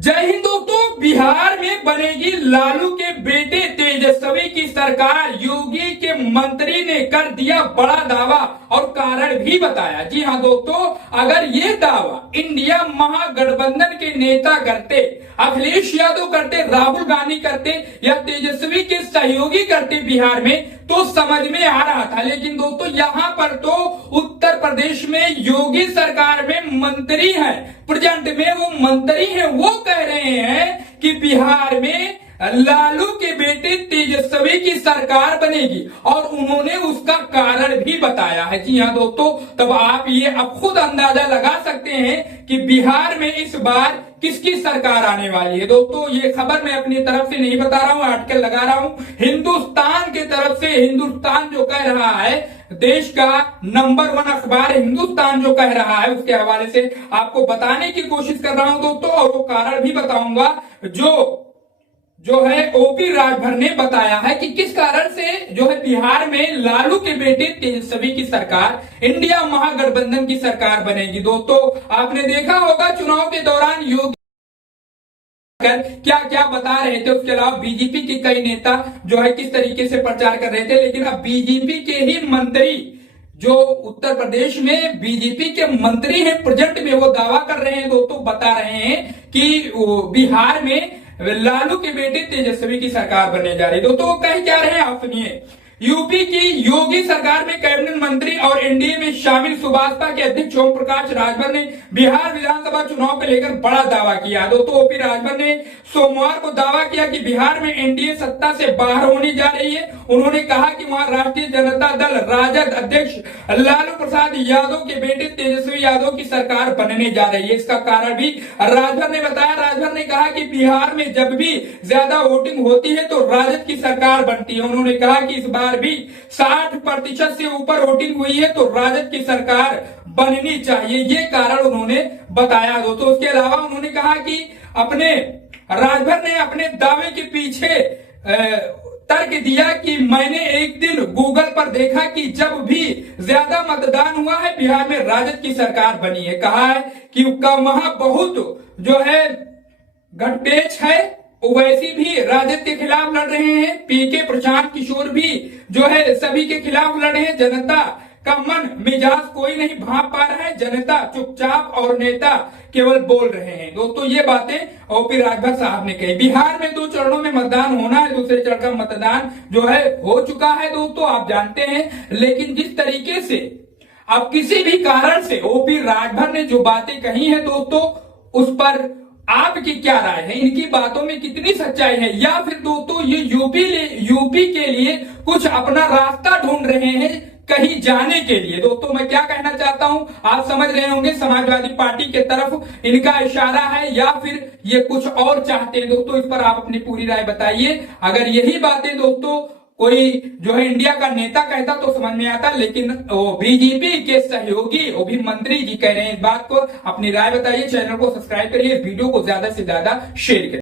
जय हिंद दोस्तों। बिहार में बनेगी लालू के बेटे तेजस्वी की सरकार। योगी के मंत्री ने कर दिया बड़ा दावा और कारण भी बताया। जी हां दोस्तों, अगर ये दावा इंडिया महागठबंधन के नेता करते, अखिलेश यादव करते, राहुल गांधी करते या तेजस्वी के सहयोगी करते बिहार में, तो समझ में आ रहा था। लेकिन दोस्तों यहां पर तो उत्तर प्रदेश में योगी सरकार में मंत्री है, प्रेजेंट में वो मंत्री है, वो कह रहे हैं कि बिहार में लालू के बेटे तेजस्वी की सरकार बनेगी और उन्होंने उसका कारण भी बताया है। जी हां दोस्तों, तब आप ये अब खुद अंदाजा लगा सकते हैं कि बिहार में इस बार किसकी सरकार आने वाली है। दोस्तों ये खबर मैं अपनी तरफ से नहीं बता रहा हूं, आर्टिकल लगा रहा हूं हिंदुस्तान की तरफ से। हिंदुस्तान जो कह रहा है, देश का नंबर 1 अखबार हिंदुस्तान जो कह रहा है, उसके हवाले से आपको बताने की कोशिश कर रहा हूं दोस्तों, और वो कारण भी बताऊंगा जो है ओपी राजभर ने बताया है कि किस कारण से जो है बिहार में लालू के बेटे तेजस्वी की सरकार, इंडिया महागठबंधन की सरकार बनेगी। दोस्तों आपने देखा होगा चुनाव के दौरान योगी क्या क्या बता रहे थे, उसके अलावा बीजेपी के कई नेता जो है किस तरीके से प्रचार कर रहे थे। लेकिन अब बीजेपी के ही मंत्री जो उत्तर प्रदेश में बीजेपी के मंत्री हैं, प्रेजेंट में वो दावा कर रहे हैं दोस्तों, बता रहे हैं कि बिहार में लालू के बेटे तेजस्वी की सरकार बनने जा रही है। दोस्तों कह क्या रहे हैं आप सुनिए। यूपी की योगी सरकार में कैबिनेट मंत्री और एनडीए में शामिल सुभाषपा के अध्यक्ष ओम प्रकाश राजभर ने बिहार विधानसभा चुनाव को लेकर बड़ा दावा किया। दोस्तों ओपी राजभर ने सोमवार को दावा किया कि बिहार में एनडीए सत्ता से बाहर होने जा रही है। उन्होंने कहा कि वहां राष्ट्रीय जनता दल राजद अध्यक्ष लालू प्रसाद यादव के बेटे तेजस्वी यादव की सरकार बनने जा रही है। इसका कारण भी राजभर ने बताया। राजभर ने कहा कि बिहार में जब भी ज्यादा वोटिंग होती है तो राजद की सरकार बनती है। उन्होंने कहा कि इस बार भी 60% से ऊपर वोटिंग हुई है तो राजद की सरकार बननी चाहिए, ये कारण उन्होंने बताया दोस्तों। उसके अलावा उन्होंने कहा कि राजभर ने अपने दावे के पीछे तर्क दिया कि मैंने एक दिन गूगल पर देखा कि जब भी ज्यादा मतदान हुआ है बिहार में राजद की सरकार बनी है। कहा है कि वहां बहुत जो है घटपेच है, ओवैसी भी राजद के खिलाफ लड़ रहे हैं, पीके प्रशांत किशोर भी जो है सभी के खिलाफ लड़ रहे हैं। जनता का मन मिजाज कोई नहीं भांप पा रहा है, जनता चुपचाप और नेता केवल बोल रहे हैं। दोस्तों ये बातें ओपी राजभर साहब ने कही। बिहार में 2 चरणों में मतदान होना है, दूसरे चरण का मतदान जो है हो चुका है दोस्तों, आप जानते हैं। लेकिन जिस तरीके से अब किसी भी कारण से ओपी राजभर ने जो बातें कही है दोस्तों, उस पर आपकी क्या राय है, इनकी बातों में कितनी सच्चाई है, या फिर दोस्तों ये यूपी के लिए कुछ अपना रास्ता ढूंढ रहे हैं कहीं जाने के लिए। दोस्तों मैं क्या कहना चाहता हूं, आप समझ रहे होंगे समाजवादी पार्टी के तरफ इनका इशारा है या फिर ये कुछ और चाहते हैं। दोस्तों इस पर आप अपनी पूरी राय बताइए। अगर यही बातें दोस्तों कोई जो है इंडिया का नेता कहता तो समझ में आता, लेकिन बीजेपी के सहयोगी वो भी मंत्री जी कह रहे हैं इस बात को। अपनी राय बताइए, चैनल को सब्सक्राइब करिए, वीडियो को ज्यादा से ज्यादा शेयर करिए।